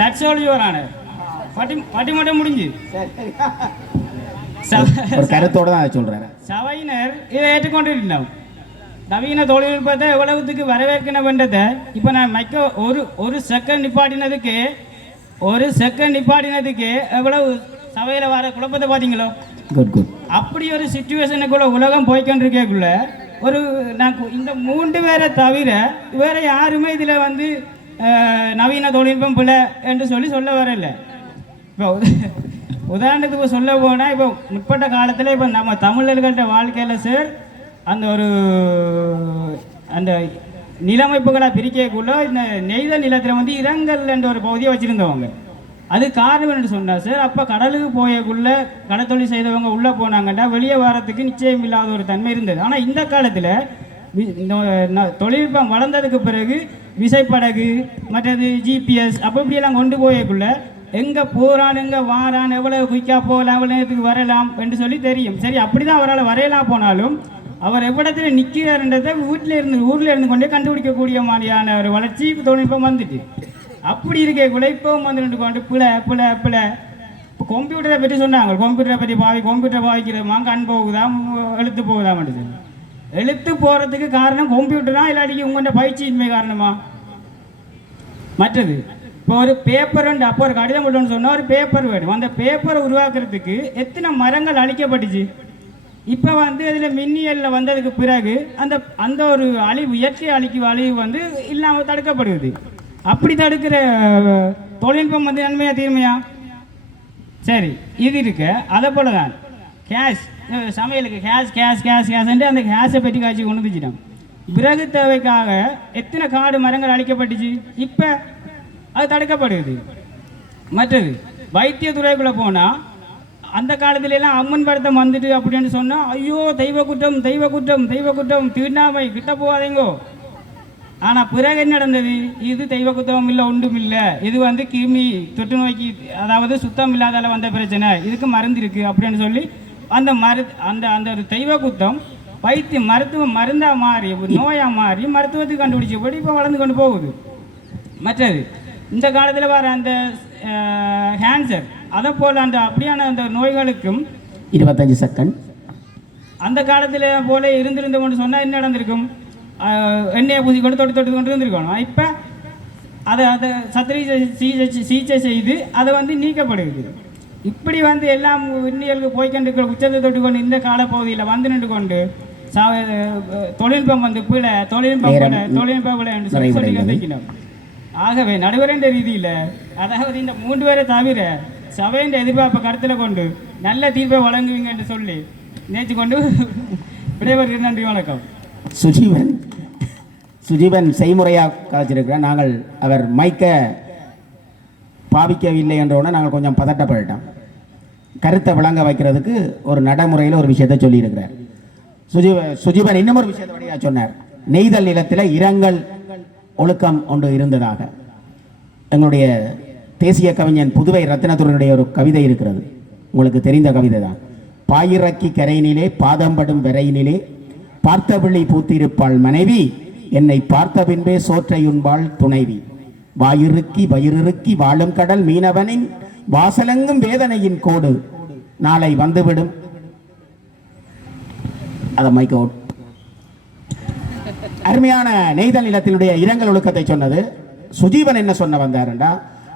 That's all your honor. பட்டிமட்டம் முடிஞ்சு ஒரு கருத்தோடு தான் அதை சொல்கிறேன். சபையினர் இதை ஏற்றுக்கொண்டிருந்தோம். நவீன தொழில்நுட்பத்தை எவ்வளவுக்கு வரவேற்கணுன்றதை இப்போ நான் ஒரு செகண்ட் நிப்பாட்டினதுக்கு எவ்வளவு சபையில் வர குழப்பத்தை பார்த்தீங்களோ. Good good. அப்படி ஒரு சிச்சுவேஷனுக்குள்ள உலகம் போய்கொண்டிருக்கக்குள்ள நான் இந்த 3 பேரை தவிர வேறு யாருமே இதில் நவீன தொழில்நுட்பம் பிள்ளை என்று சொல்ல வரல. இப்போ உதாரணத்துக்கு சொல்ல போனால் இப்போ முற்பட்ட காலத்தில் இப்போ நம்ம தமிழர்கள்ட்ட வாழ்க்கையில் சார் அந்த நிலமைப்புகளை பிரிக்கக்குள்ள இந்த நெய்த நிலத்தில் இரங்கல் என்ற ஒரு பகுதியை வச்சுருந்தவங்க. அது காரணம் என்று சொன்னால் சார், அப்போ கடலுக்கு போயக்குள்ள கடத்தொழில் செய்தவங்க உள்ளே போனாங்கன்னா வெளியே வரத்துக்கு நிச்சயம் இல்லாத ஒரு தன்மை இருந்தது. ஆனால் இந்த காலத்தில் தொழில்நுட்பம் வளர்ந்ததுக்கு பிறகு விசைப்படகு மற்றது ஜிபிஎஸ் அப்படியெல்லாம் கொண்டு போயக்குள்ள எங்கே போகிறான் எங்கே வாரான் எவ்வளோ குயிக்காக போகலாம் எவ்வளோ நேரத்துக்கு வரலாம் என்று சொல்லி தெரியும். சரி, அப்படி தான் அவரால் வரையலாம் போனாலும் அவர் எவ்விடத்தில் நிற்கிறாருன்றதை ஊரில் இருந்து கொண்டே கண்டுபிடிக்கக்கூடிய மாதிரியான ஒரு வளர்ச்சி தொழில்நுட்பம் வந்துட்டு அப்படி இருக்கக்குள்ள இப்போவும் கொண்டு பிழை இப்போ கம்ப்யூட்டரை பற்றி சொன்னாங்க. கம்ப்யூட்டரை பற்றி கம்ப்யூட்டரை பாவிக்கிறோமா கண் போகுதாம் எழுத்து போகுதாம். எழுத்து போகிறதுக்கு காரணம் கம்ப்யூட்டரா இல்லாட்டி உங்கள்கிட்ட பயிற்சியின்மை காரணமா? மற்றது இப்போ ஒரு பேப்பர் அப்போ ஒரு கடிதம் போட்டோன்னு சொன்னால் ஒரு பேப்பர் வேணும். அந்த பேப்பரை உருவாக்குறதுக்கு எத்தனை மரங்கள் அழிக்கப்பட்டுச்சு. இப்போ அதில் மின்னியலில் வந்ததுக்கு பிறகு அந்த ஒரு அழிவு இயற்கை அழிவு இல்லாமல் தடுக்கப்படுது. அப்படி தடுக்கிற தொழில்நுட்பம் நன்மையா தீர்மையா? சரி, இது இருக்கு. அதை போல தான் கேஷ் சமையலுக்கு கேஷ் அந்த கேஷை பெட்டி காய்ச்சி கொண்டு வந்துச்சிட்டோம். பிறகு தேவைக்காக எத்தனை காடு மரங்கள் அழிக்கப்பட்டுச்சு. இப்போ அது தடுக்கப்படுது. மற்றது வைத்தியத்துறைக்குள்ளே போனால் அந்த காலத்துலலாம் அம்மன் படத்தம் வந்துட்டு அப்படின்னு சொன்னால் ஐயோ தெய்வ குற்றம் தீண்டாமை கிட்ட போகாதீங்கோ. ஆனால் பிறகு என்ன நடந்தது? இது தெய்வ குத்தம் இல்லை, ஒன்றும் இல்லை, இது கிருமி தொற்று நோய்க்கு அதாவது சுத்தம் இல்லாதால வந்த பிரச்சனை, இதுக்கு மருந்து இருக்குது அப்படின்னு சொல்லி அந்த ஒரு தெய்வ குத்தம் மருத்துவம் மருந்தாக மாறி நோயாக மாறி மருத்துவத்துக்கு கண்டுபிடிச்சபடி இப்போ வளர்ந்து கொண்டு போகுது. மற்றது இந்த காலத்தில் வர அந்த கேன்சர் அதை போல் அப்படியான அந்த நோய்களுக்கும் 25 செகண்ட் அந்த காலத்தில் போல இருந்திருந்தோம்னு சொன்னால் என்ன நடந்திருக்கும்? எண்ணெயை பூசி கொண்டு தொட்டு கொண்டு இருந்திருக்கணும். இப்போ அதை சத்திரி சிகிச்சை செய்து அதை நீக்கப்படுது. இப்படி எல்லாம் இன்னியலுக்கு போய்கொண்டு உச்சத்தை தொட்டு கொண்டு இந்த காலப்பகுதியில் நின்று கொண்டு தொழில்நுட்பம் பிழை என்று சொல்லி வைக்கணும். ஆகவே நடுவரண்ட ரீதியில் அதாவது இந்த 3 பேரை தவிர சபையின் எதிர்பார்ப்பை கருத்தில் கொண்டு நல்ல தீர்ப்பை வழங்குவீங்க என்று சொல்லி நேற்று கொண்டு விடைபெறுகிறேன். நன்றி, வணக்கம். சுஜீவன் செய்முறையாக கதைச்சிருக்கிறார். நாங்கள் அவர் மைக்கை பாவிக்கவில்லை என்றவுடனே நாங்கள் கொஞ்சம் பதட்டப்பட்டோம். கருத்தை விளங்க வைக்கிறதுக்கு ஒரு நடைமுறையில் ஒரு விஷயத்தை சொல்லியிருக்கிறார். சுஜீவன் இன்னும் ஒரு விஷயத்தை வழியாக சொன்னார். நெய்தல் நிலத்தில் இரங்கல் ஒழுக்கம் ஒன்று இருந்ததாக. எங்களுடைய தேசிய கவிஞன் புதுவை ரத்தினத்துறையுடைய ஒரு கவிதை இருக்கிறது, உங்களுக்கு தெரிந்த கவிதை தான். பாயிறக்கி கரையினிலே பாதம்படும் விரையினிலே பார்த்தவிழி பூத்திருப்பாள் மனைவி, என்னை பார்த்த பின்பே சோற்றையுண்பாள் துணைவி, வயிறிறுக்கி வாழும் கடல் மீனவனின் வாசலெங்கும் வேதனையின் கோடு நாளை வந்துவிடும். அதை மைக்க அருமையான நெய்தல் நிலத்தினுடைய இரங்கல் ஒழுக்கத்தை சொன்னது. சுஜீவன் என்ன சொன்ன வந்தாருண்டா,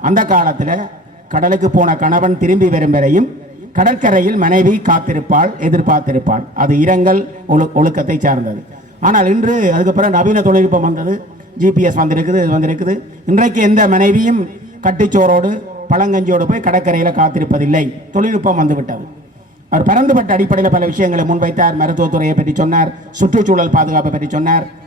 அந்த காலத்தில் கடலுக்கு போன கணவன் திரும்பி வரும் வரையும் கடற்கரையில் மனைவி காத்திருப்பாள், எதிர்பார்த்திருப்பாள். அது இரங்கல் ஒழுக்கத்தை சார்ந்தது. ஆனால் இன்று அதுக்கப்புறம் நவீன தொழில்நுட்பம் வந்தது, ஜிபிஎஸ் வந்திருக்குது. இன்றைக்கு எந்த மனைவியும் கட்டிச்சோரோடு பழங்கஞ்சியோடு போய் கடற்கரையில் காத்திருப்பதில்லை, தொழில்நுட்பம் வந்துவிட்டது. அவர் பரந்துபட்ட அடிப்படையில் பல விஷயங்களை முன்வைத்தார். மருத்துவத்துறையை பற்றி சொன்னார், சுற்றுச்சூழல் பாதுகாப்பை பற்றி சொன்னார்.